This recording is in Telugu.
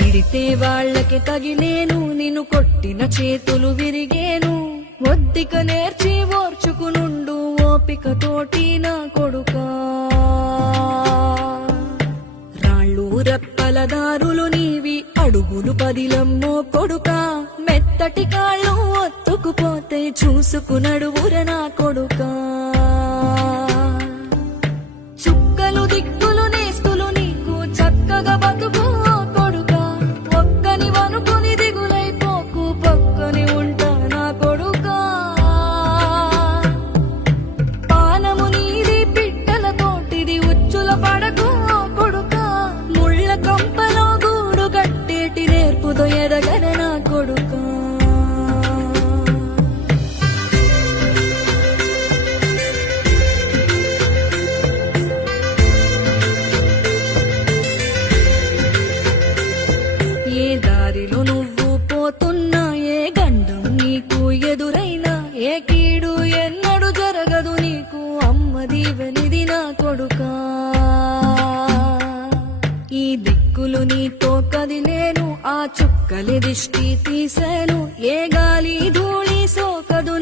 తిడితే వాళ్ళకి తగిలేను, నిన్ను కొట్టిన చేతులు విరిగేను. ఒద్దిక నేర్చి ఓర్చుకునుండు ఓపిక తోటి నా కొడుకా. రాళ్ళు రెప్పల దారులు నీవి, అడుగులు పదిలమ్మో కొడుకా. మెత్తటి కాళ్ళు ఒత్తుకుపోతే చూసుకునడువుర నా కొడుకా. చుక్కలు దిక్కులు నేస్తులు నీకు చక్కగా బతుకు కొడుకా. ఒక్కని వనుకుని దిగులైపోకు, పక్కని ఉంటా నా కొడుకా. పానము నీది పిట్టల తోటిది, ఉచ్చుల పడకు కొడుకా. ముళ్ళ కంపలో గూడు కట్టేటి నేర్పుతో ఎదగర నా కొడుకా. ఏ దారిలో నువ్వు పోతున్నా, ఏ గండం నీకు ఎదురైనా, ఏ కీడు ఎన్నడు జరగదు నీకు, అమ్మ దీవెనిది నా కొడుకా. ఈ దిక్కులు నీతో కదిలేను, ఆ చుక్కలి దిష్టి తీసేను. ఏ గాలి ధూళి సోకదు